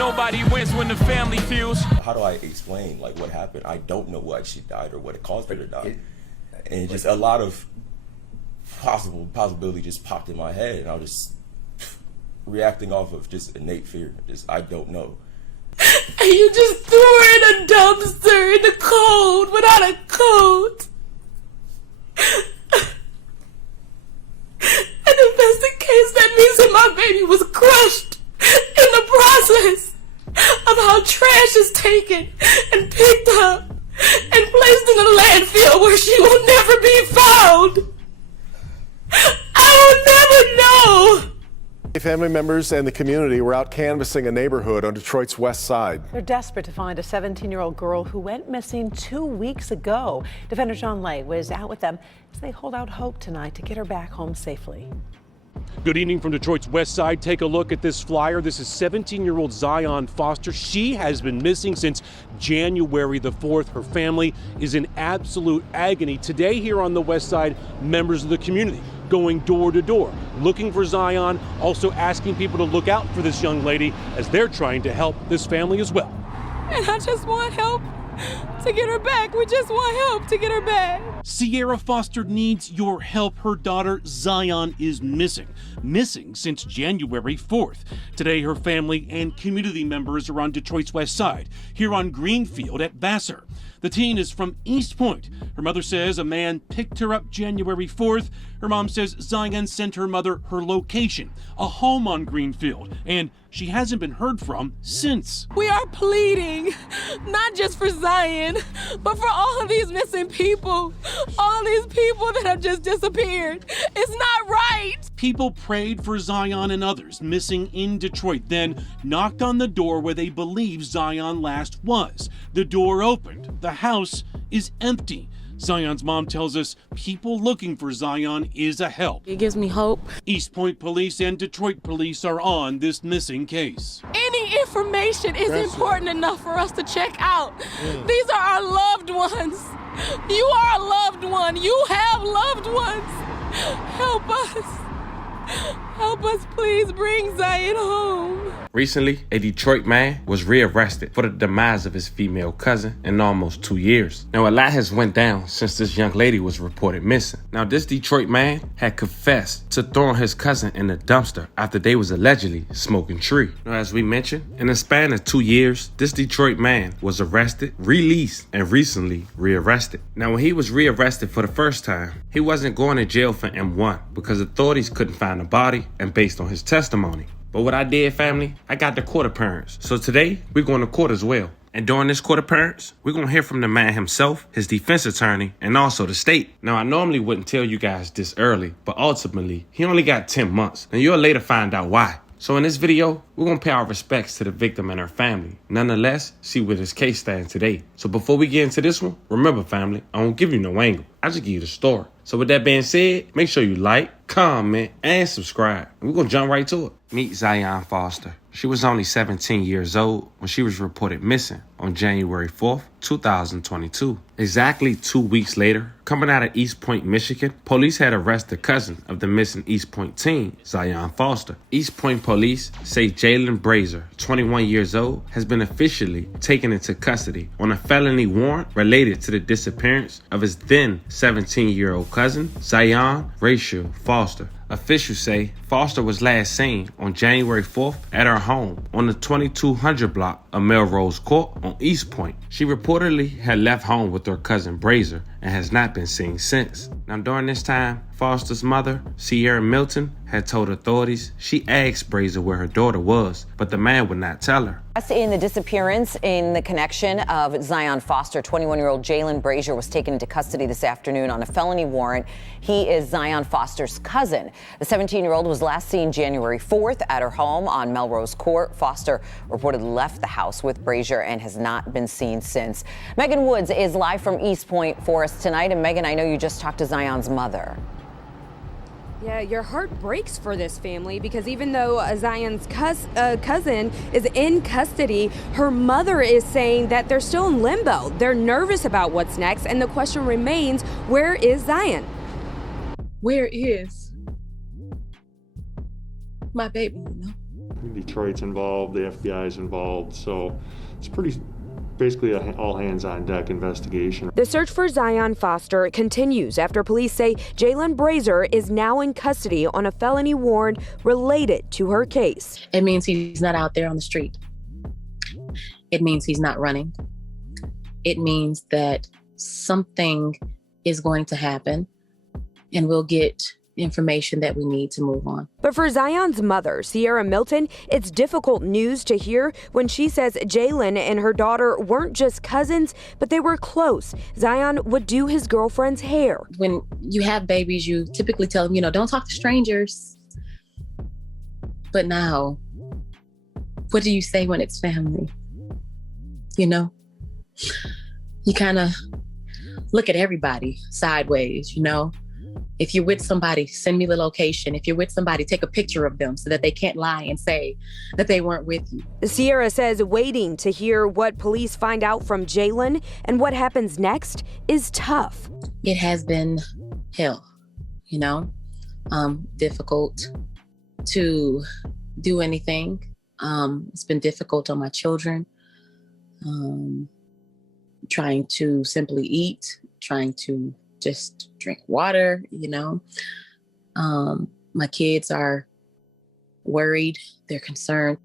Nobody wins when the family feels. How do I explain like what happened? I don't know why she died or what it caused her to die. And just a lot of possibility just popped in my head, and I was just reacting off of just innate fear. Just, I don't know. And you just threw her in a dumpster in the cold without a coat. And if that's the case, that means that my baby was crushed in the process of how trash is taken and picked up and placed in a landfill where she will never be found. I will never know. Family members and the community were out canvassing a neighborhood on Detroit's west side. They're desperate to find a 17-year-old girl who went missing 2 weeks ago. Defender John Lay was out with them as they hold out hope tonight to get her back home safely. Good evening from Detroit's west side. Take a look at this flyer. This is 17-year-old Zion Foster. She has been missing since January the 4th. Her family is in absolute agony. Today here on the west side, members of the community going door to door, looking for Zion, also asking people to look out for this young lady as they're trying to help this family as well. And I just want help to get her back. We just want help to get her back. Sierra Foster needs your help. Her daughter Zion is missing since January 4th. Today, her family and community members are on Detroit's west side, here on Greenfield at Vassar. The teen is from East Point. Her mother says a man picked her up January 4th. Her mom says Zion sent her mother her location, a home on Greenfield, and she hasn't been heard from since. We are pleading, not just for Zion, but for all of these missing people, all of these people that have just disappeared. It's not right. People prayed for Zion and others missing in Detroit, then knocked on the door where they believe Zion last was. The door opened. The house is empty. Zion's mom tells us people looking for Zion is a help. It gives me hope. East Point Police and Detroit Police are on this missing case. Any information is important enough for us to check out. These are our loved ones. You are a loved one. You have loved ones. Help us. Help us, please bring Zion home. Recently, a Detroit man was rearrested for the demise of his female cousin in almost 2 years. Now, a lot has went down since this young lady was reported missing. Now, this Detroit man had confessed to throwing his cousin in a dumpster after they was allegedly smoking tree. Now, as we mentioned, in a span of 2 years, this Detroit man was arrested, released, and recently rearrested. Now, when he was rearrested for the first time, he wasn't going to jail for M1 because authorities couldn't find a body and based on his testimony. But what I did, family, I got the court appearance. So today, we're going to court as well. And during this court appearance, we're going to hear from the man himself, his defense attorney, and also the state. Now, I normally wouldn't tell you guys this early, but ultimately, he only got 10 months. And you'll later find out why. So in this video, we're going to pay our respects to the victim and her family. Nonetheless, see where this case stands today. So before we get into this one, remember, family, I don't give you no angle. I just give you the story. So with that being said, make sure you like, comment, and subscribe. And we're going to jump right to it. Meet Zion Foster. She was only 17 years old when she was reported missing on January 4th, 2022. Exactly 2 weeks later, coming out of East Point, Michigan, police had arrested the cousin of the missing East Point teen, Zion Foster. East Point police say Jalen Brazier, 21 years old, has been officially taken into custody on a felony warrant related to the disappearance of his then 17-year-old cousin, Zion Rachel Foster. Officials say Foster was last seen on January 4th at her home on the 2200 block of Melrose Court on East Point. She reportedly had left home with her cousin Brazier and has not been seen since. Now, during this time, Foster's mother, Sierra Milton, had told authorities she asked Brazier where her daughter was, but the man would not tell her. In the disappearance in the connection of Zion Foster, 21-year-old Jalen Brazier was taken into custody this afternoon on a felony warrant. He is Zion Foster's cousin. The 17-year-old was last seen January 4th at her home on Melrose Court. Foster reportedly left the house with Brazier and has not been seen since. Megan Woods is live from East Point for us tonight. And Megan, I know you just talked to Zion's mother. Yeah, your heart breaks for this family because even though Zion's cousin is in custody, her mother is saying that they're still in limbo. They're nervous about what's next, and the question remains, where is Zion? Where is my baby, Detroit's involved, the FBI's involved, so it's basically an all hands on deck investigation. The search for Zion Foster continues after police say Jalen Brazier is now in custody on a felony warrant related to her case. It means he's not out there on the street. It means he's not running. It means that something is going to happen and we'll get information that we need to move on. But for Zion's mother, Sierra Milton, it's difficult news to hear when she says Jalen and her daughter weren't just cousins, but they were close. Zion would do his girlfriend's hair. When you have babies, you typically tell them, don't talk to strangers. But now, what do you say when it's family? You kind of look at everybody sideways, If you're with somebody, send me the location. If you're with somebody, take a picture of them so that they can't lie and say that they weren't with you. Sierra says waiting to hear what police find out from Jalen and what happens next is tough. It has been hell, difficult to do anything. It's been difficult on my children. Trying to simply eat, trying to just drink water, My kids are worried, they're concerned.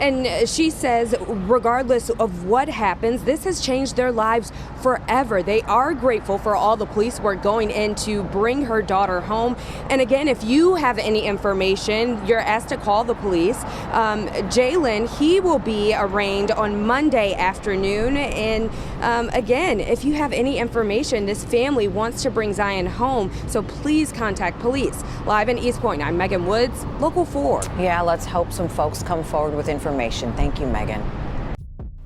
And she says, regardless of what happens, this has changed their lives forever. They are grateful for all the police work going in to bring her daughter home. And again, if you have any information, you're asked to call the police. Jalen, he will be arraigned on Monday afternoon. And again, if you have any information, this family wants to bring Zion home. So please contact police. Live in East Point, I'm Megan Woods, Local 4. Yeah, let's hope some folks come forward with information. Thank you, Megan.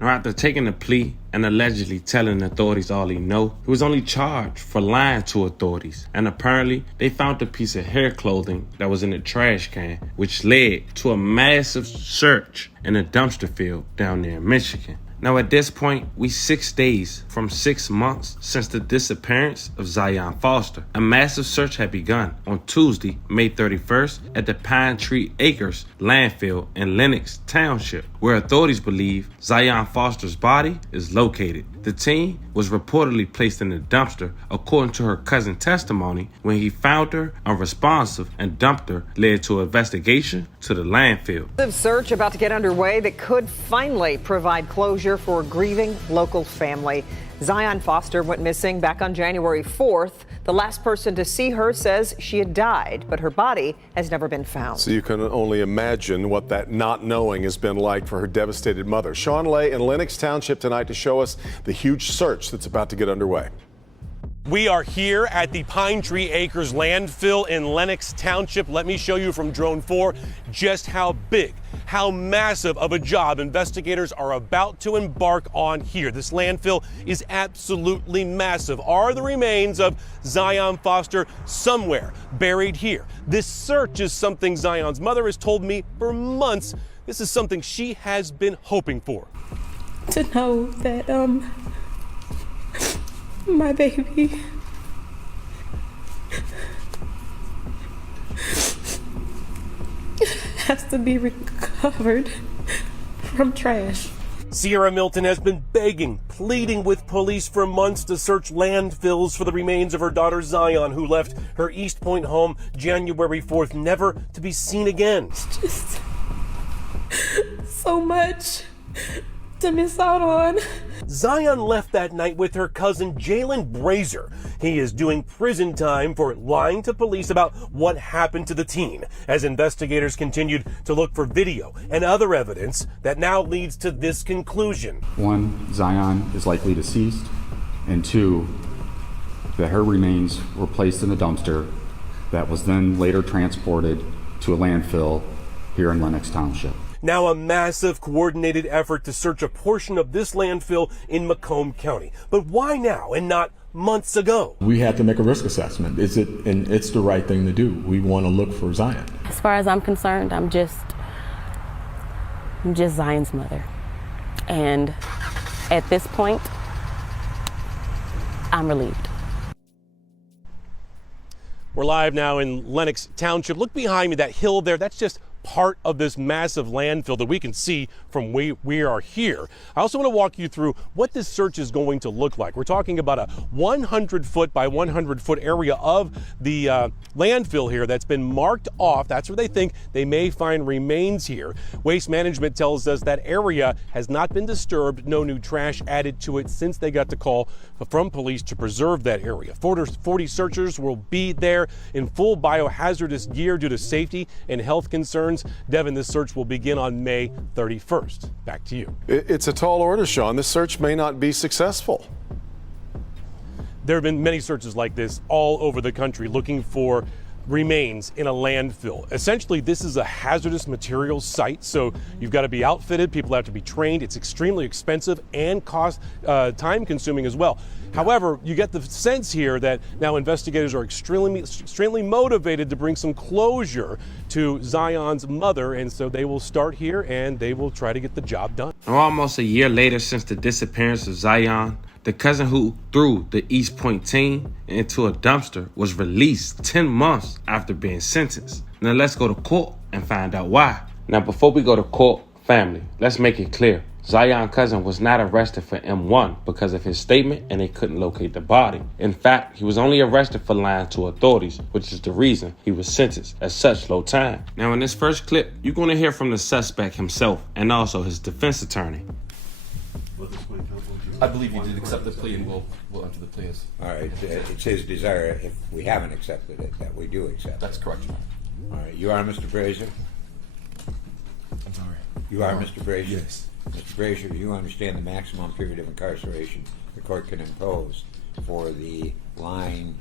Now, after taking a plea and allegedly telling authorities all he know, he was only charged for lying to authorities. And apparently, they found a piece of hair clothing that was in a trash can, which led to a massive search in a dumpster field down there in Michigan. Now, at this point, we 6 days from 6 months since the disappearance of Zion Foster. A massive search had begun on Tuesday, May 31st, at the Pine Tree Acres landfill in Lenox Township, where authorities believe Zion Foster's body is located. The teen was reportedly placed in a dumpster, according to her cousin's testimony. When he found her unresponsive and dumped her, led to an investigation to the landfill. The search about to get underway that could finally provide closure for a grieving local family. Zion Foster went missing back on January 4th. The last person to see her says she had died, but her body has never been found. So you can only imagine what that not knowing has been like for her devastated mother. Sean Lay in Lenox Township tonight to show us the huge search that's about to get underway. We are here at the Pine Tree Acres landfill in Lenox Township. Let me show you from Drone 4 just how big, how massive of a job investigators are about to embark on here. This landfill is absolutely massive. Are the remains of Zion Foster somewhere buried here? This search is something Zion's mother has told me for months. This is something she has been hoping for. To know that, my baby has to be recovered from trash. Sierra Milton has been begging, pleading with police for months to search landfills for the remains of her daughter Zion, who left her East Point home January 4th, never to be seen again. It's just so much to miss out on. Zion left that night with her cousin Jalen Brazier. He is doing prison time for lying to police about what happened to the teen, as investigators continued to look for video and other evidence that now leads to this conclusion. 1, Zion is likely deceased, and 2, that her remains were placed in a dumpster that was then later transported to a landfill here in Lenox Township. Now a massive coordinated effort to search a portion of this landfill in Macomb County. But why now and not months ago? We had to make a risk assessment. And it's the right thing to do. We want to look for Zion. As far as I'm concerned, I'm just Zion's mother. And at this point, I'm relieved. We're live now in Lenox Township. Look behind me, that hill there, that's just part of this massive landfill that we can see from where we are here. I also want to walk you through what this search is going to look like. We're talking about a 100-foot by 100-foot area of the landfill here that's been marked off. That's where they think they may find remains here. Waste Management tells us that area has not been disturbed, no new trash added to it since they got the call from police to preserve that area. 40 searchers will be there in full biohazardous gear due to safety and health concerns. Devin, this search will begin on May 31st. Back to you. It's a tall order, Sean. This search may not be successful. There have been many searches like this all over the country looking for remains in a landfill. Essentially, this is a hazardous materials site, so you've got to be outfitted, people have to be trained. It's extremely expensive and time consuming as well. However, you get the sense here that now investigators are extremely motivated to bring some closure to Zion's mother, and so they will start here and they will try to get the job done. Now, almost a year later since the disappearance of Zion, the cousin who threw the East Point teen into a dumpster was released 10 months after being sentenced. Now let's go to court and find out why. Now before we go to court, family, let's make it clear. Zion's cousin was not arrested for M1 because of his statement and they couldn't locate the body. In fact, he was only arrested for lying to authorities, which is the reason he was sentenced at such low time. Now in this first clip, you're going to hear from the suspect himself and also his defense attorney. I believe you did accept the plea and we'll enter the plea. All right, it's his desire, if we haven't accepted it, that we do accept That's it. correct, Your Honor. All right, you are Mr. Brazier? I'm sorry. You are Mr. Brazier? Yes. Mr. Brazier, you understand the maximum period of incarceration the court can impose for the lying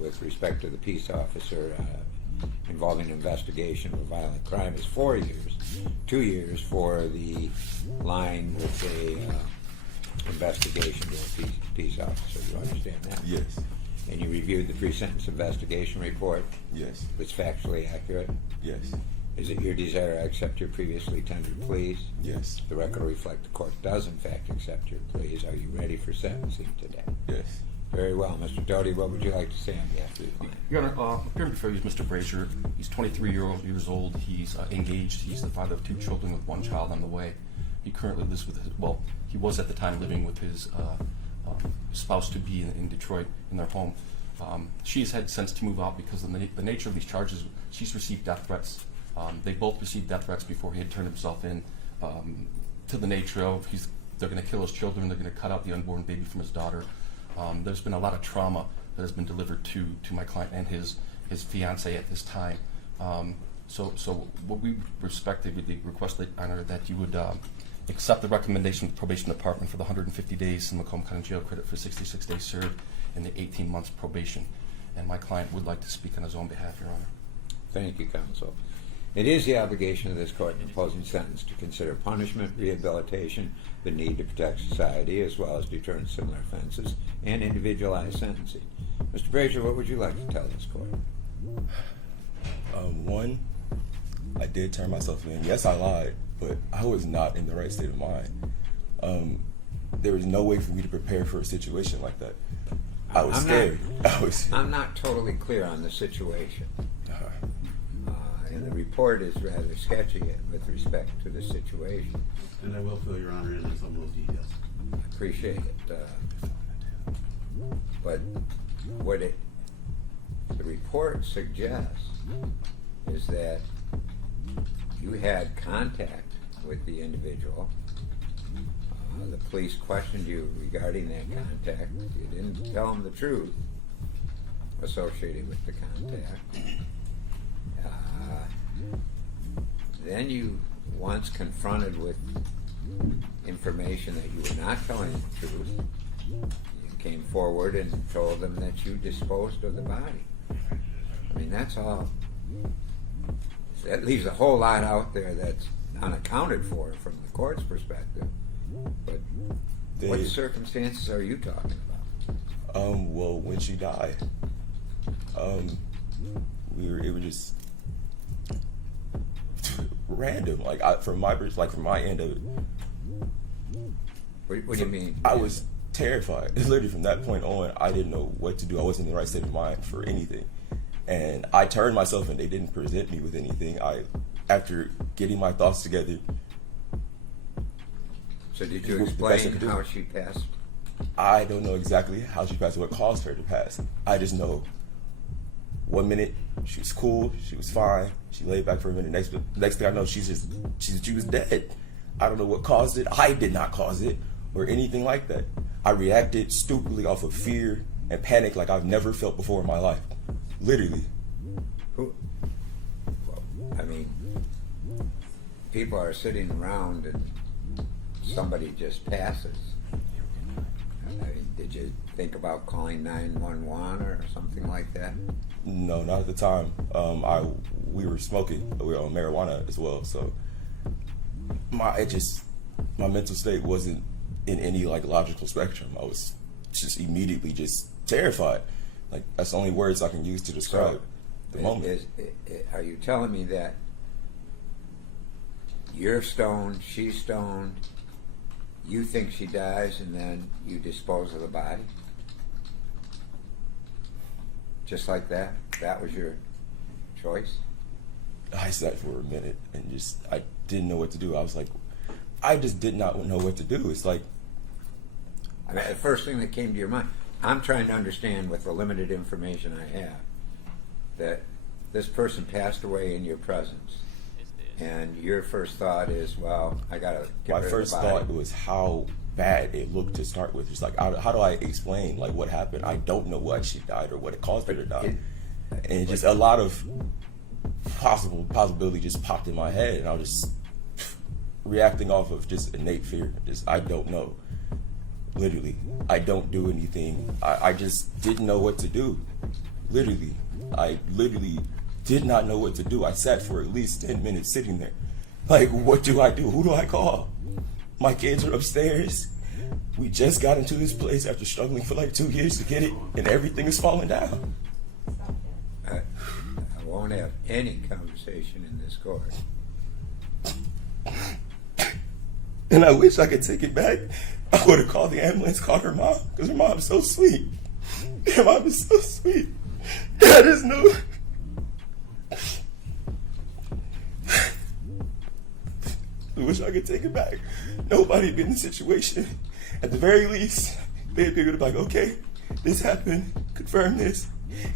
with respect to the peace officer involving an investigation of a violent crime is 4 years. 2 years for the lying with a investigation to a peace officer. You understand that? Yes. And you reviewed the pre-sentence investigation report? Yes. It's factually accurate? Yes. Is it your desire to accept your previously tendered pleas? Yes. The record will reflect the court does in fact accept your pleas. Are you ready for sentencing today? Yes. Very well. Mr. Doty, what would you like to say on behalf of your client? Your Honor, appearing before you is Mr. Brazier. He's 23 years old. He's engaged. He's the father of 2 children with 1 child on the way. He currently lives with his, he was at the time living with his spouse-to-be in Detroit in their home. She's had since to move out because of the nature of these charges. She's received death threats. They both received death threats before he had turned himself in, to the nature of they're going to kill his children, they're going to cut out the unborn baby from his daughter. There's been a lot of trauma that has been delivered to my client and his fiance at this time. So what we respectively request, Your Honor, that you would accept the recommendation of the probation department for the 150 days in Macomb County Jail, credit for 66 days served, and the 18 months probation. And my client would like to speak on his own behalf, Your Honor. Thank you, counsel. It is the obligation of this court in imposing sentence to consider punishment, rehabilitation, the need to protect society, as well as deterrent similar offenses, and individualized sentencing. Mr. Brazier, what would you like to tell this court? One, I did turn myself in. Yes, I lied, but I was not in the right state of mind. There was no way for me to prepare for a situation like that. I was scared. I'm not totally clear on the situation. And the report is rather sketchy with respect to the situation. And I will fill Your Honor in on some of those details. I appreciate it. But what the report suggests is that you had contact with the individual. The police questioned you regarding that contact. You didn't tell them the truth associated with the contact. Then you, once confronted with information that you were not telling the truth, you came forward and told them that you disposed of the body. I mean, that's all. That leaves a whole lot out there that's unaccounted for from the court's perspective. But what circumstances are you talking about? Well, when she died, it was just random. From my end of it. What do you mean? I was terrified. Literally from that point on, I didn't know what to do. I wasn't in the right state of mind for anything. And I turned myself in. They didn't present me with anything. After getting my thoughts together. So did you explain how she passed? I don't know exactly how she passed, what caused her to pass. I just know 1 minute she was cool, she was fine, she laid back for a minute. Next thing I know, she was dead. I don't know what caused it. I did not cause it or anything like that. I reacted stupidly off of fear and panic like I've never felt before in my life. Literally. Well, I mean, people are sitting around and somebody just passes. I mean, did you think about calling 911 or something like that? No, not at the time. We were smoking. We were on marijuana as well, so my mental state wasn't in any like logical spectrum. I was just immediately just terrified. Like that's the only words I can use to describe the moment. Are you telling me that you're stoned, she's stoned, you think she dies, and then you dispose of the body? Just like that? That was your choice? I sat for a minute and I didn't know what to do. I was like, I just did not know what to do. It's like, I mean, the first thing that came to your mind, I'm trying to understand with the limited information I have, that this person passed away in your presence. And your first thought is, well, I gotta get rid of the body. My first thought was how bad it looked to start with. It's like, how do I explain like what happened? I don't know why she died or what it caused her to die. And just a lot of possibility just popped in my head, and I was just reacting off of just innate fear. I don't know. Literally, I don't do anything. I just didn't know what to do. Literally, I literally did not know what to do. I sat for at least 10 minutes sitting there. Like, what do I do? Who do I call? My kids are upstairs. We just got into this place after struggling for like 2 years to get it, and everything is falling down. I won't have any conversation in this court. And I wish I could take it back. I would have called the ambulance, called her mom, because her mom's so sweet. Her mom is so sweet. I just know. I wish I could take it back. Nobody been in the situation. At the very least, they'd be able to be like, okay, this happened, confirm this.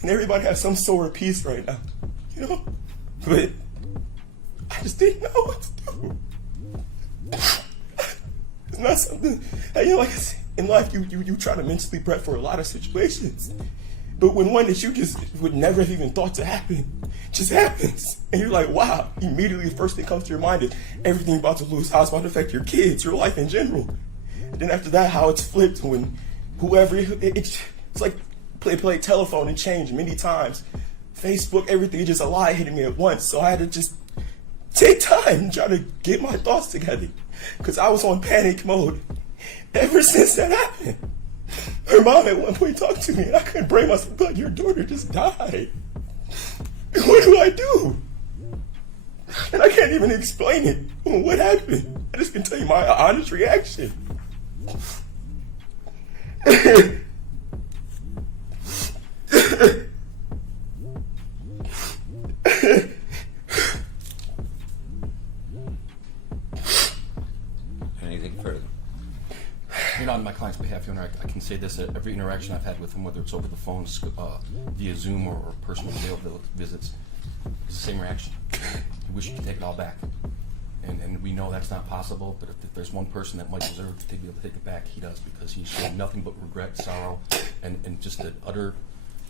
And everybody has some sort of peace right now, you know? But I just didn't know what to do. It's not something, you know, like I said, in life, you try to mentally prep for a lot of situations. But when one that you just would never have even thought to happen just happens, and you're like, wow, immediately the first thing comes to your mind is everything about to lose, how it's about to affect your kids, your life in general. And then after that, how it's flipped when whoever, it's like play telephone and change many times. Facebook, everything, just a lie hitting me at once. So I had to just take time and try to get my thoughts together, because I was on panic mode ever since that happened. Her mom at one point talked to me, and I couldn't bring myself to be like, your daughter just died. What do I do? And I can't even explain it. What happened? I just can tell you my honest reaction. Anything further? You know, on my client's behalf, Your Honor, I can say this: at every interaction I've had with him, whether it's over the phone, via Zoom, or personal jail visits, it's the same reaction. He wishes he could take it all back. And we know that's not possible, but if there's one person that might deserve to be able to take it back, he does, because he's shown nothing but regret, sorrow, and just the utter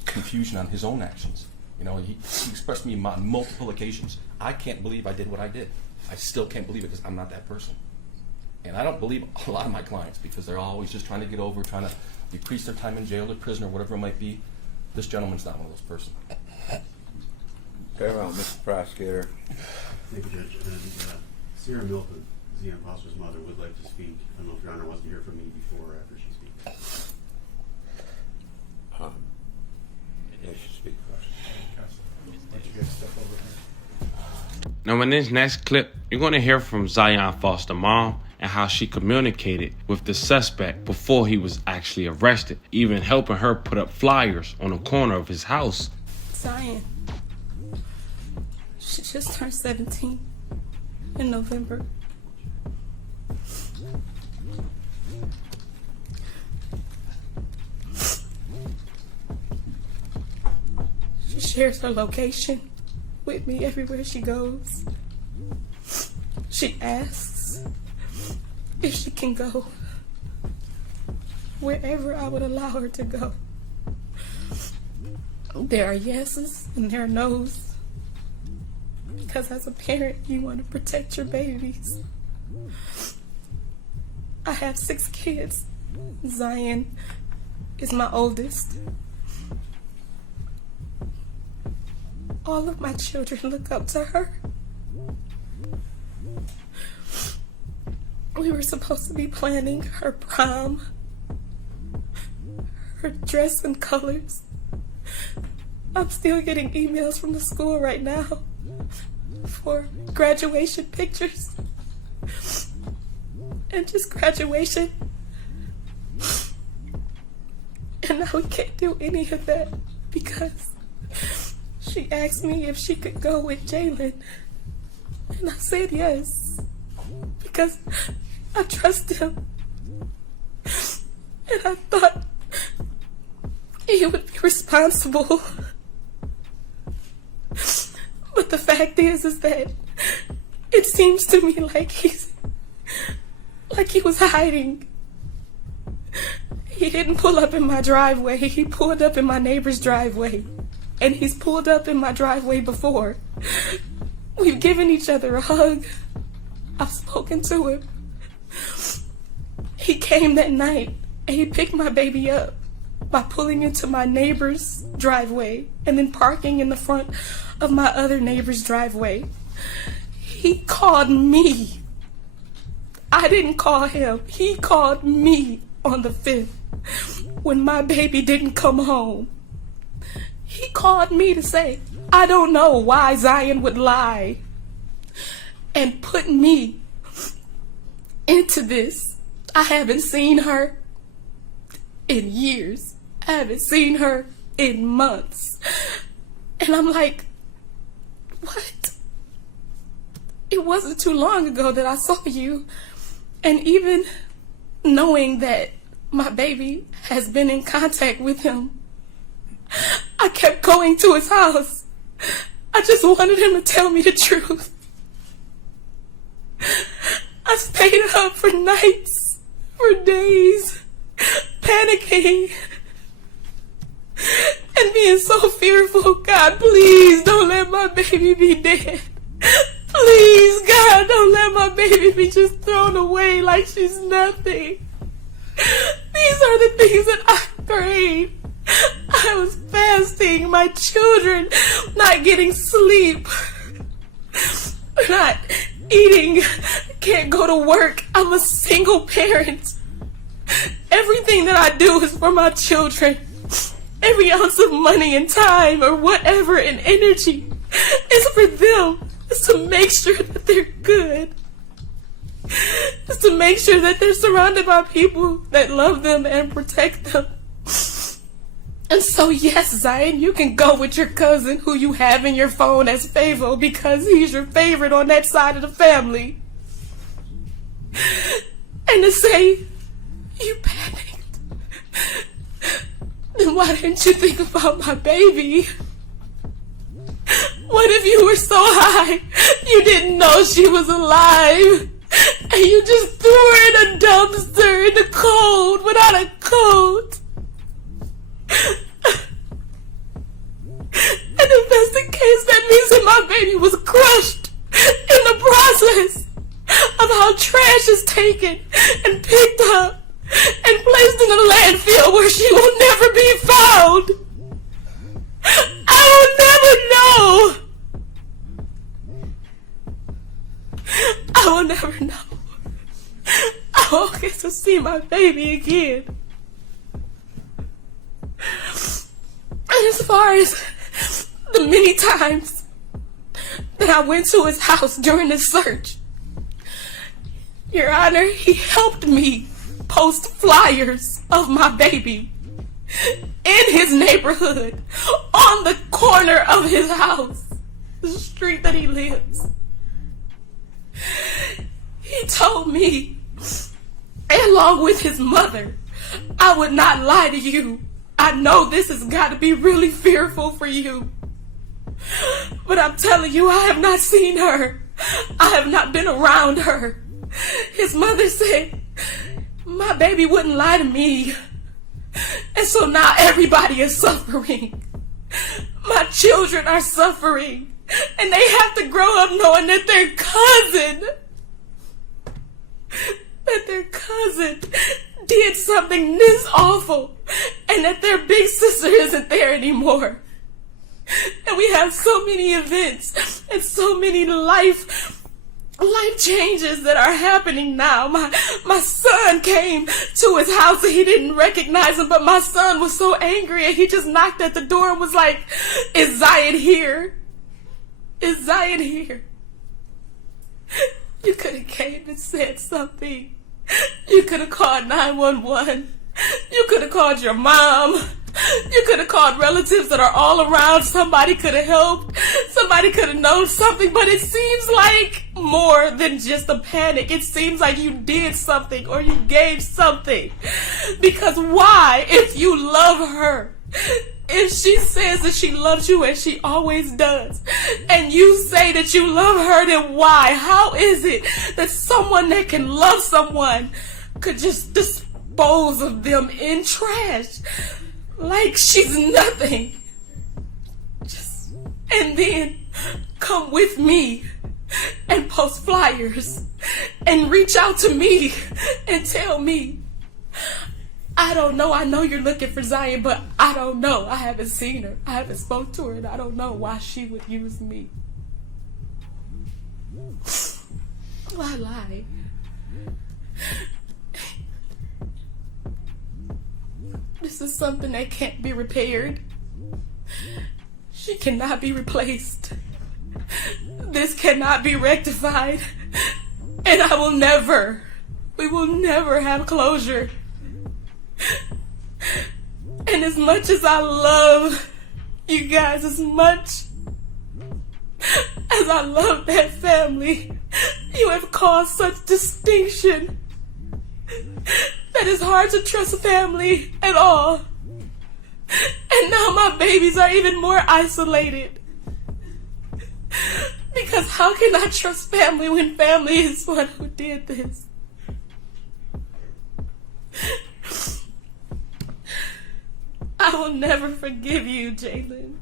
confusion on his own actions. You know, he expressed to me on multiple occasions, I can't believe I did what I did. I still can't believe it, because I'm not that person. And I don't believe a lot of my clients, because they're always just trying to get over, trying to decrease their time in jail or prison or whatever it might be. This gentleman's not one of those persons. Very well, Mr. Prosecutor. Thank you, Judge. And, Sarah Milton, Zion Foster's mother, would like to speak. I don't know if Your Honor wants to hear from me before or after she speaks. Yeah, she speak first. Why don't you guys step over here? Now in this next clip, you're going to hear from Zion Foster's mom and how she communicated with the suspect before he was actually arrested, even helping her put up flyers on the corner of his house. Zion, She just turned 17 in November. She shares her location with me everywhere she goes. She asks if she can go wherever I would allow her to go. There are yeses and there are nos. Because as a parent, you want to protect your babies. I have 6 kids. Zion is my oldest. All of my children look up to her. We were supposed to be planning her prom, her dress and colors. I'm still getting emails from the school right now for graduation pictures and just graduation. And now we can't do any of that because she asked me if she could go with Jalen. And I said yes, because I trust him. And I thought he would be responsible. But the fact is that it seems to me like he was hiding. He didn't pull up in my driveway. He pulled up in my neighbor's driveway. And he's pulled up in my driveway before. We've given each other a hug. I've spoken to him. He came that night and he picked my baby up by pulling into my neighbor's driveway and then parking in the front of my other neighbor's driveway. He called me. I didn't call him. He called me on the 5th when my baby didn't come home. He called me to say, I don't know why Zion would lie and put me into this. I haven't seen her in years. I haven't seen her in months. And I'm like, what? It wasn't too long ago that I saw you. And even knowing that my baby has been in contact with him, I kept going to his house. I just wanted him to tell me the truth. I stayed up for nights, for days, panicking and being so fearful. God, please don't let my baby be dead. Please, God, don't let my baby be just thrown away like she's nothing. These are the things that I prayed. I was fasting, my children not getting sleep, not eating, can't go to work. I'm a single parent. Everything that I do is for my children. Every ounce of money and time or whatever and energy is for them. It's to make sure that they're good. It's to make sure that they're surrounded by people that love them and protect them. And so, yes, Zion, you can go with your cousin who you have in your phone as Favo because he's your favorite on that side of the family. And to say, you panicked. Then why didn't you think about my baby? What if you were so high you didn't know she was alive? And you just threw her in a dumpster in the cold without a coat? And if that's the case, that means that my baby was crushed in the process of how trash is taken and picked up and placed in a landfill where she will never be found. I will never know. I will never know. I won't get to see my baby again. And as far as the many times that I went to his house during the search, Your Honor, he helped me post flyers of my baby in his neighborhood on the corner of his house. the street that he lives. He told me, along with his mother, I would not lie to you. I know this has got to be really fearful for you. But I'm telling you, I have not seen her. I have not been around her. His mother said, my baby wouldn't lie to me. And so now everybody is suffering. My children are suffering. And they have to grow up knowing that their cousin did something this awful, and that their big sister isn't there anymore. And we have so many events and so many life changes that are happening now. My son came to his house and he didn't recognize him, but my son was so angry and he just knocked at the door and was like, is Zion here? Is Zion here? You could have came and said something. You could have called 911. You could have called your mom. You could have called relatives that are all around. Somebody could have helped. Somebody could have known something, but it seems like more than just a panic. It seems like you did something or you gave something. Because why, if you love her, if she says that she loves you, and she always does, and you say that you love her, then why? How is it that someone that can love someone could just dispose of them in trash like she's nothing? And then come with me and post flyers and reach out to me and tell me, I don't know, I know you're looking for Zion, but I don't know. I haven't seen her. I haven't spoke to her, and I don't know why she would use me. Why lie? This is something that can't be repaired. She cannot be replaced. This cannot be rectified. And we will never have closure. And as much as I love you guys, as much as I love that family, you have caused such distinction that it's hard to trust family at all. And now my babies are even more isolated. Because how can I trust family when family is one who did this? I will never forgive you, Jalen.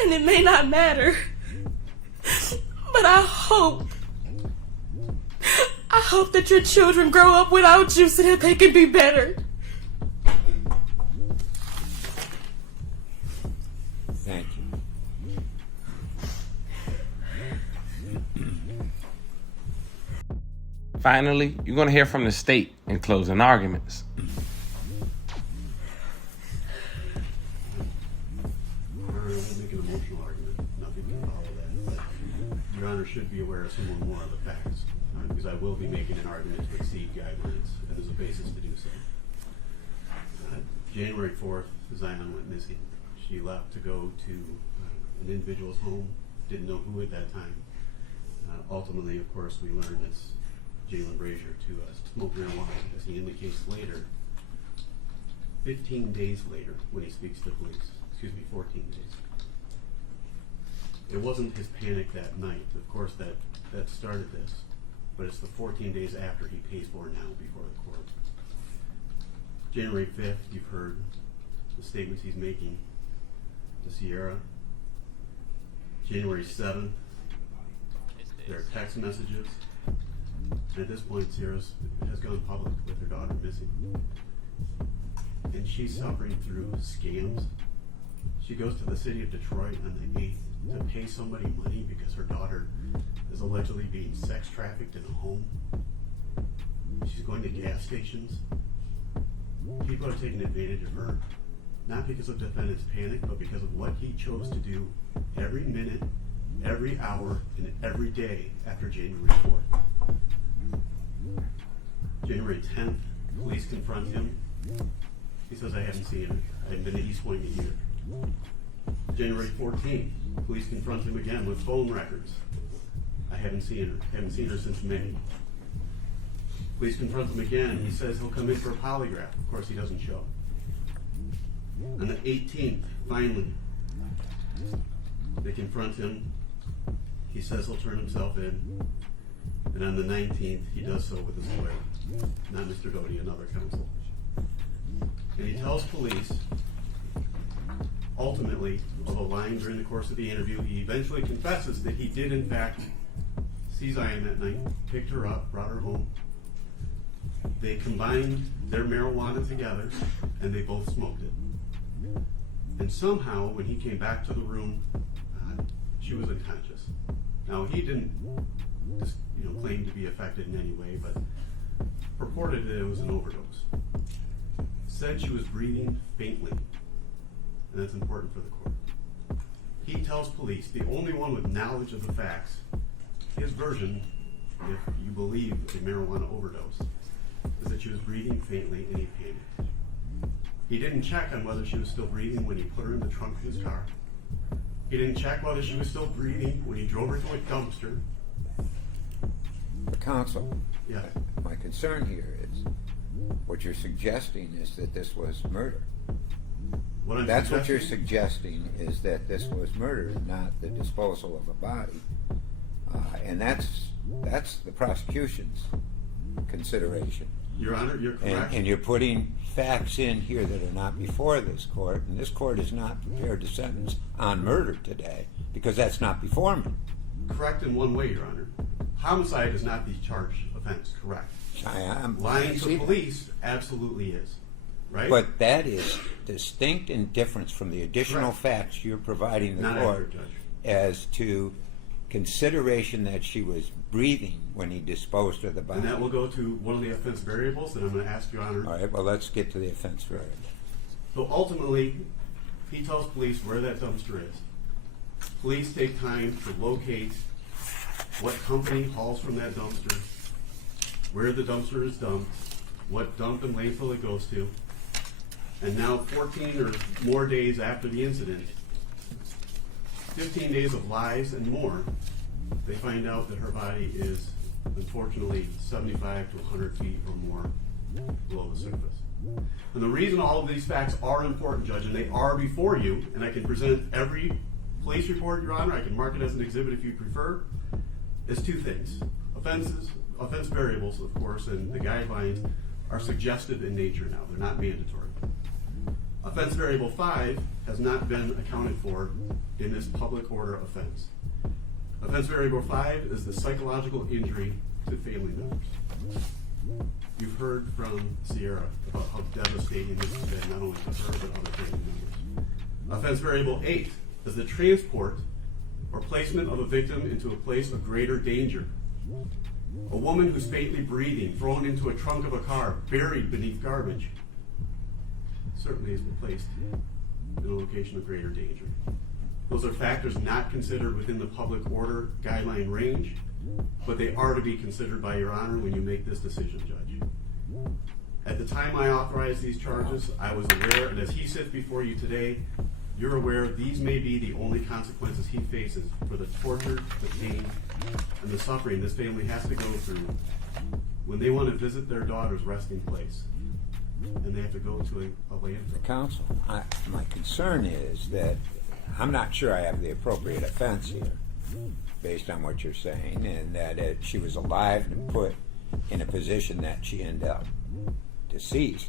And it may not matter, but I hope that your children grow up without you so that they can be better. Thank you. Finally, you're going to hear from the state in closing arguments. Make an emotional argument. Nothing can follow that. But Your Honor should be aware of some more of the facts, because I will be making an argument to exceed guidelines, and there's a basis to do so. January 4th, Zion went missing. She left to go to an individual's home, didn't know who at that time. Ultimately, of course, we learned it's Jalen Brazier to smoke marijuana, as he indicates later. 15 days later, when he speaks to police, 14 days. It wasn't his panic that night, of course, that started this, but it's the 14 days after he pays for it now before the court. January 5th, you've heard the statements he's making to Sierra. January 7th, there are text messages. And at this point, Sierra has gone public with her daughter missing. And she's suffering through scams. She goes to the city of Detroit on the 8th to pay somebody money because her daughter is allegedly being sex trafficked in a home. She's going to gas stations. People are taking advantage of her, not because of defendant's panic, but because of what he chose to do every minute, every hour, and every day after January 4th. January 10th, police confront him. He says, I haven't seen her. I haven't been to East Point in a year. January 14th, police confront him again with phone records. I haven't seen her. Haven't seen her since May. Police confront him again. He says he'll come in for a polygraph. Of course, he doesn't show. On the 18th, finally, they confront him. He says he'll turn himself in. And on the 19th, he does so with his lawyer, not Mr. Doty, another counsel. And he tells police, ultimately, of a line during the course of the interview, he eventually confesses that he did, in fact, see Zion that night, picked her up, brought her home. They combined their marijuana together, and they both smoked it. And somehow, when he came back to the room, she was unconscious. Now, he didn't claim to be affected in any way, but purported that it was an overdose. Said she was breathing faintly, and that's important for the court. He tells police, the only one with knowledge of the facts, his version, if you believe a marijuana overdose, is that she was breathing faintly and he panicked. He didn't check on whether she was still breathing when he put her in the trunk of his car. He didn't check whether she was still breathing when he drove her to a dumpster. The counsel, Yeah. my concern here is what you're suggesting is that this was murder. That's what you're suggesting is that this was murder, not the disposal of a body. And that's the prosecution's consideration. Your Honor, you're correct. And you're putting facts in here that are not before this court, and this court is not prepared to sentence on murder today because that's not before me. Correct in one way, Your Honor. Homicide is not the charged offense, correct? Lying to police absolutely is, right? But that is distinct and different from the additional facts you're providing the court as to consideration that she was breathing when he disposed of the body. And that will go to one of the offense variables that I'm going to ask Your Honor. All right, well, let's get to the offense variable. So ultimately, he tells police where that dumpster is. Police take time to locate what company hauls from that dumpster, where the dumpster is dumped, what dump and landfill it goes to. And now 14 or more days after the incident, 15 days of lies and more, they find out that her body is unfortunately 75 to 100 feet or more below the surface. And the reason all of these facts are important, Judge, and they are before you, and I can present every police report, Your Honor, I can mark it as an exhibit if you prefer, is two things. Offense variables, of course, and the guidelines are suggestive in nature now. They're not mandatory. Offense variable 5 has not been accounted for in this public order offense. Offense variable 5 is the psychological injury to family members. You've heard from Sierra about how devastating this has been, not only to her, but other family members. Offense variable 8 is the transport or placement of a victim into a place of greater danger. A woman who's faintly breathing, thrown into a trunk of a car, buried beneath garbage, certainly is placed in a location of greater danger. Those are factors not considered within the public order guideline range, but they are to be considered by Your Honor when you make this decision, Judge. At the time I authorized these charges, I was aware, and as he sits before you today, you're aware these may be the only consequences he faces for the torture, the pain, and the suffering this family has to go through when they want to visit their daughter's resting place. And they have to go to a landfill. Counsel, my concern is that I'm not sure I have the appropriate offense here, based on what you're saying, and that she was alive and put in a position that she ended up deceased.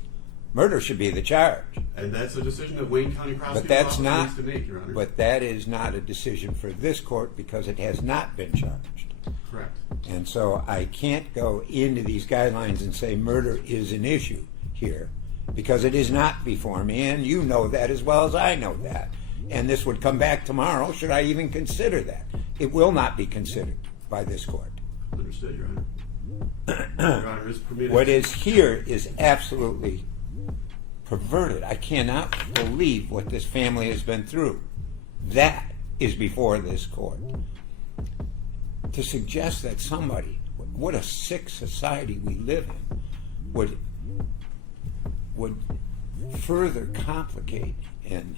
Murder should be the charge. And that's a decision that Wayne County Prosecutor's Office needs to make, Your Honor. But that is not a decision for this court because it has not been charged. Correct. And so I can't go into these guidelines and say murder is an issue here because it is not before me, and you know that as well as I know that. And this would come back tomorrow should I even consider that. It will not be considered by this court. Understood, Your Honor. Your Honor is permitted. What is here is absolutely perverted. I cannot believe what this family has been through. That is before this court. To suggest that somebody, what a sick society we live in, would further complicate and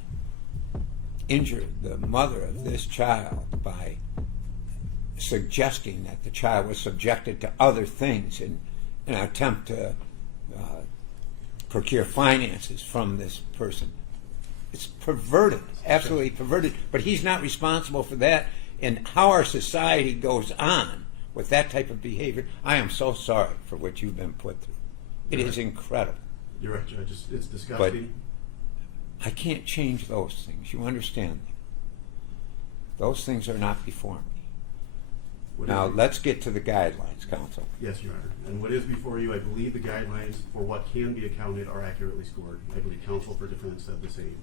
injure the mother of this child by suggesting that the child was subjected to other things in an attempt to procure finances from this person. It's perverted, absolutely perverted, but he's not responsible for that. And how our society goes on with that type of behavior, I am so sorry for what you've been put through. It is incredible. You're right, Judge. It's disgusting. But I can't change those things. You understand that? Those things are not before me. Now, let's get to the guidelines, counsel. Yes, Your Honor. And what is before you, I believe the guidelines for what can be accounted are accurately scored. I believe counsel for defense said the same.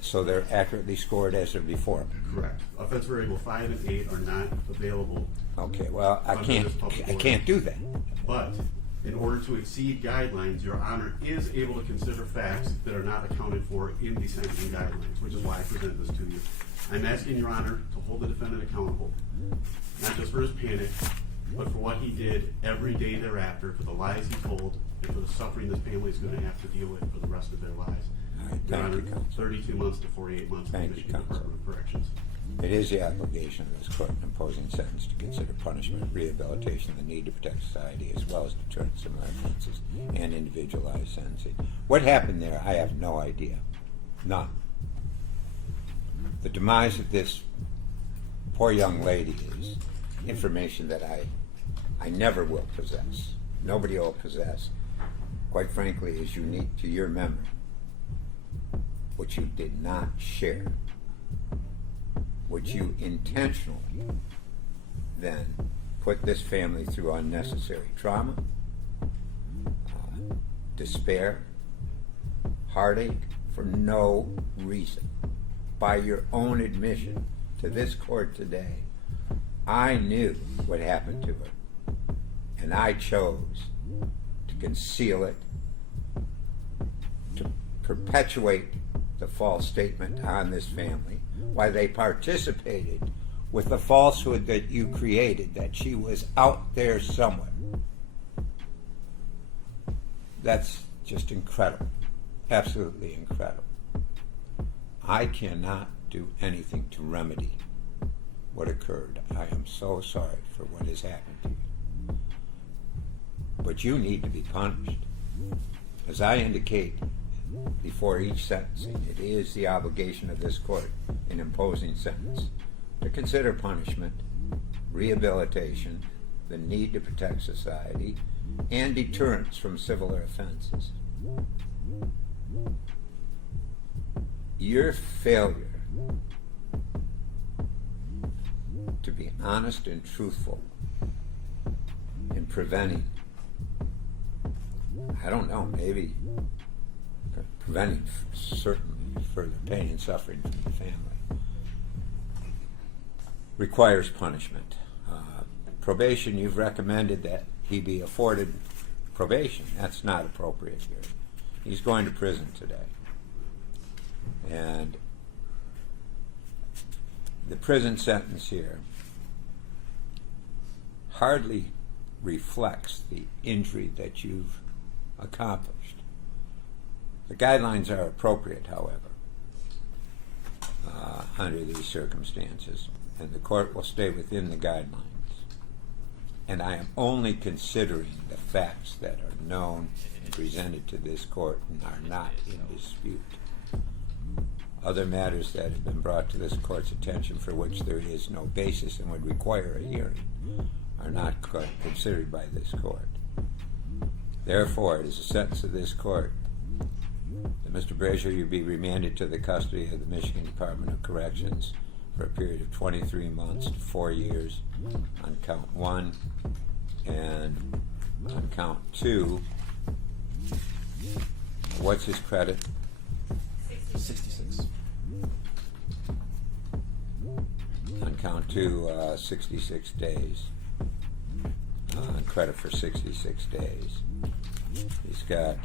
So they're accurately scored as they're before me. Correct. Offense variable 5 and 8 are not available. Okay, well, I can't do that. But in order to exceed guidelines, Your Honor is able to consider facts that are not accounted for in the sentencing guidelines, which is why I present this to you. I'm asking Your Honor to hold the defendant accountable, not just for his panic, but for what he did every day thereafter, for the lies he told, and for the suffering this family is going to have to deal with for the rest of their lives. Your Honor, 32 months to 48 months in the Michigan Department of Corrections. It is the obligation of this court in imposing sentence to consider punishment, rehabilitation, the need to protect society, as well as deterrent similar offenses and individualized sentencing. What happened there, I have no idea. None. The demise of this poor young lady is information that I never will possess. Nobody will possess. Quite frankly, is unique to your memory, which you did not share, which you intentionally then put this family through unnecessary trauma, despair, heartache, for no reason. By your own admission to this court today, I knew what happened to her, and I chose to conceal it, to perpetuate the false statement on this family, while they participated with the falsehood that you created, that she was out there somewhere. That's just incredible. Absolutely incredible. I cannot do anything to remedy what occurred. I am so sorry for what has happened to you. But you need to be punished. As I indicate before each sentencing, it is the obligation of this court in imposing sentence to consider punishment, rehabilitation, the need to protect society, and deterrence from similar offenses. Your failure to be honest and truthful in preventing, I don't know, maybe preventing certainly further pain and suffering from the family, requires punishment. Probation, you've recommended that he be afforded probation. That's not appropriate here. He's going to prison today. And the prison sentence here hardly reflects the injury that you've accomplished. The guidelines are appropriate, however, under these circumstances, and the court will stay within the guidelines. And I am only considering the facts that are known and presented to this court and are not in dispute. Other matters that have been brought to this court's attention for which there is no basis and would require a hearing are not considered by this court. Therefore, it is a sentence of this court that Mr. Brazier, you be remanded to the custody of the Michigan Department of Corrections for a period of 23 months to 4 years on count 1, and on count 2, what's his credit? 66. On count 2, 66 days. Credit for 66 days. He's got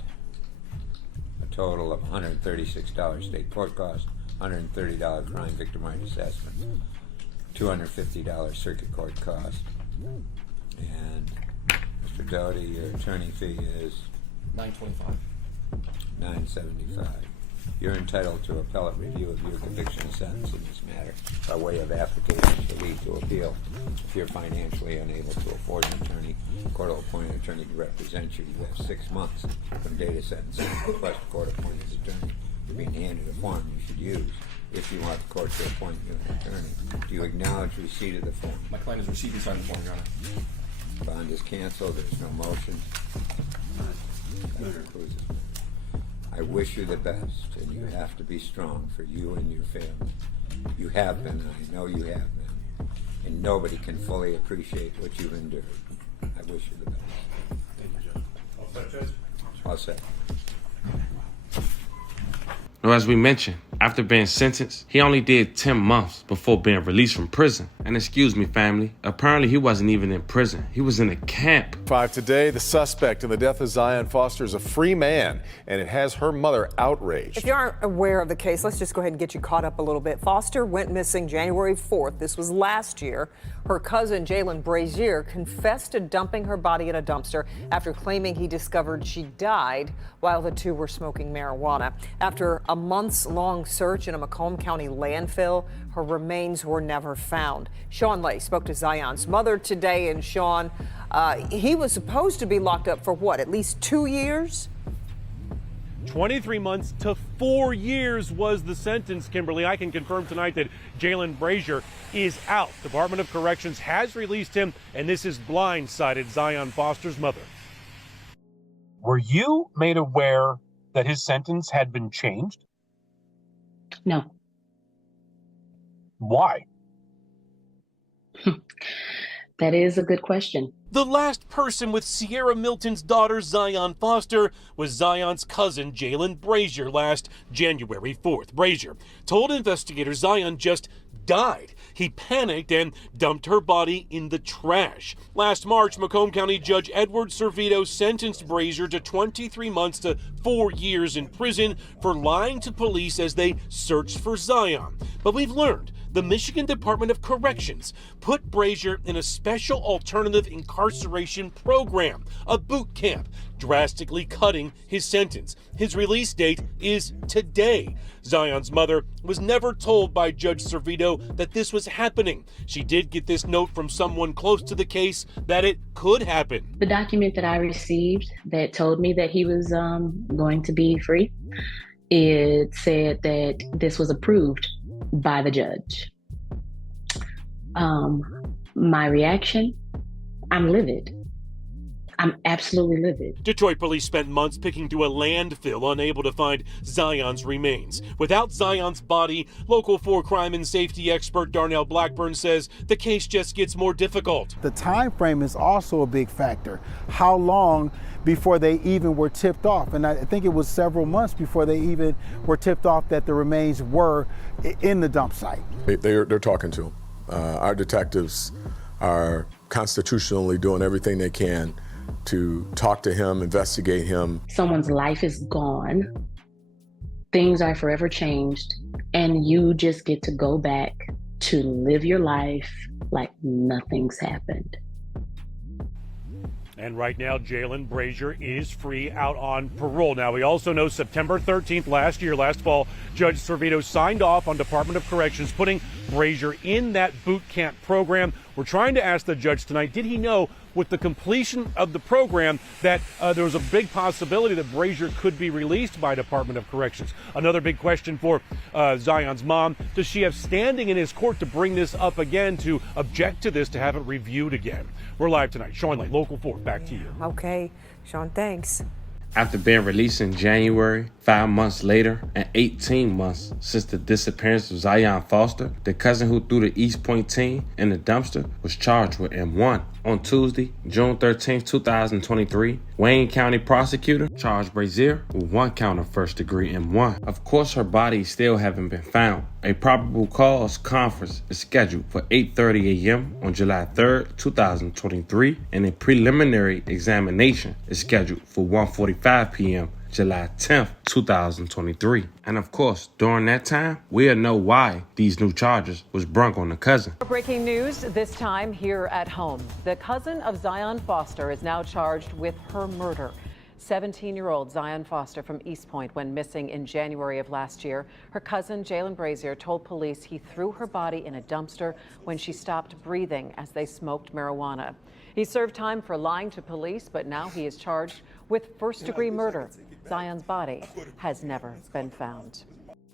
a total of $136 state court cost, $130 crime victim right assessment, $250 circuit court cost. And Mr. Doty, your attorney fee is $925. 975. You're entitled to appellate review of your conviction and sentence in this matter by way of application for leave to appeal. If you're financially unable to afford an attorney, the court will appoint an attorney to represent you. You have 6 months from date of sentencing to request a court-appointed attorney. You're being handed a form you should use if you want the court to appoint you an attorney. Do you acknowledge receipt of the form? My client has received and signed the form, Your Honor. Bond is canceled. There's no motion. That concludes this matter. I wish you the best, and you have to be strong for you and your family. You have been, I know you have been, and nobody can fully appreciate what you've endured. I wish you the best. Thank you, Judge. All set, Judge? All set. Now, as we mentioned, after being sentenced, he only did 10 months before being released from prison. And excuse me, family, apparently he wasn't even in prison. He was in a camp. 5 today, the suspect in the death of Zion Foster is a free man, and it has her mother outraged. If you aren't aware of the case, let's just go ahead and get you caught up a little bit. Foster went missing January 4th. This was last year. Her cousin, Jalen Brazier, confessed to dumping her body in a dumpster after claiming he discovered she died while the two were smoking marijuana. After a months-long search in a Macomb County landfill, her remains were never found. Sean Lay spoke to Zion's mother today, and Sean, he was supposed to be locked up for what, at least 2 years? 23 months to 4 years was the sentence, Kimberly. I can confirm tonight that Jalen Brazier is out. Department of Corrections has released him, and this has blindsided Zion Foster's mother. Were you made aware that his sentence had been changed? No. Why? That is a good question. The last person with Sierra Milton's daughter, Zion Foster, was Zion's cousin, Jalen Brazier, last January 4th. Brazier told investigators Zion just died. He panicked and dumped her body in the trash. Last March, Macomb County Judge Edward Servito sentenced Brazier to 23 months to 4 years in prison for lying to police as they searched for Zion. But we've learned the Michigan Department of Corrections put Brazier in a special alternative incarceration program, a boot camp, drastically cutting his sentence. His release date is today. Zion's mother was never told by Judge Servito that this was happening. She did get this note from someone close to the case that it could happen. The document that I received that told me that he was going to be free, it said that this was approved by the judge. My reaction, I'm livid. I'm absolutely livid. Detroit police spent months picking through a landfill, unable to find Zion's remains. Without Zion's body, Local 4 crime and safety expert Darnell Blackburn says the case just gets more difficult. The time frame is also a big factor. How long before they even were tipped off? And I think it was several months before they even were tipped off that the remains were in the dump site. They're talking to him. Our detectives are constitutionally doing everything they can to talk to him, investigate him. Someone's life is gone. Things are forever changed, and you just get to go back to live your life like nothing's happened. And right now, Jalen Brazier is free out on parole. Now, we also know September 13th last fall, Judge Servito signed off on Department of Corrections putting Brazier in that boot camp program. We're trying to ask the judge tonight, did he know with the completion of the program that there was a big possibility that Brazier could be released by Department of Corrections? Another big question for Zion's mom, does she have standing in his court to bring this up again, to object to this, to have it reviewed again? We're live tonight. Sean Lay, Local 4, back to you. Okay, Sean, thanks. After being released in January, 5 months later, and 18 months since the disappearance of Zion Foster, the cousin who threw the East Point teen in the dumpster was charged with M1. On Tuesday, June 13, 2023, Wayne County prosecutor charged Brazier with 1 count of first-degree M1. Of course, her body still haven't been found. A probable cause conference is scheduled for 8:30 a.m. on July 3, 2023, and a preliminary examination is scheduled for 1:45 p.m. July 10th, 2023. And of course, during that time, we'll know why these new charges was brung on the cousin. Breaking news, this time here at home. The cousin of Zion Foster is now charged with her murder. 17-year-old Zion Foster from East Point went missing in January of last year. Her cousin, Jalen Brazier, told police he threw her body in a dumpster when she stopped breathing as they smoked marijuana. He served time for lying to police, but now he is charged with first-degree murder. Zion's body has never been found.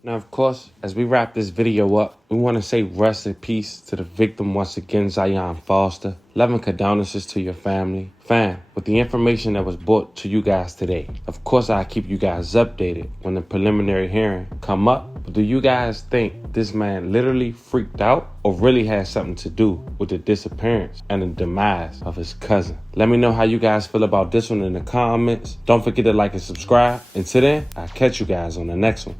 Now, of course, as we wrap this video up, we want to say rest in peace to the victim once again, Zion Foster. Love and condolences to your family. Fam, with the information that was brought to you guys today, of course I'll keep you guys updated when the preliminary hearing come up. But do you guys think this man literally freaked out or really had something to do with the disappearance and the demise of his cousin? Let me know how you guys feel about this one in the comments. Don't forget to like and subscribe. Until then, I'll catch you guys on the next one.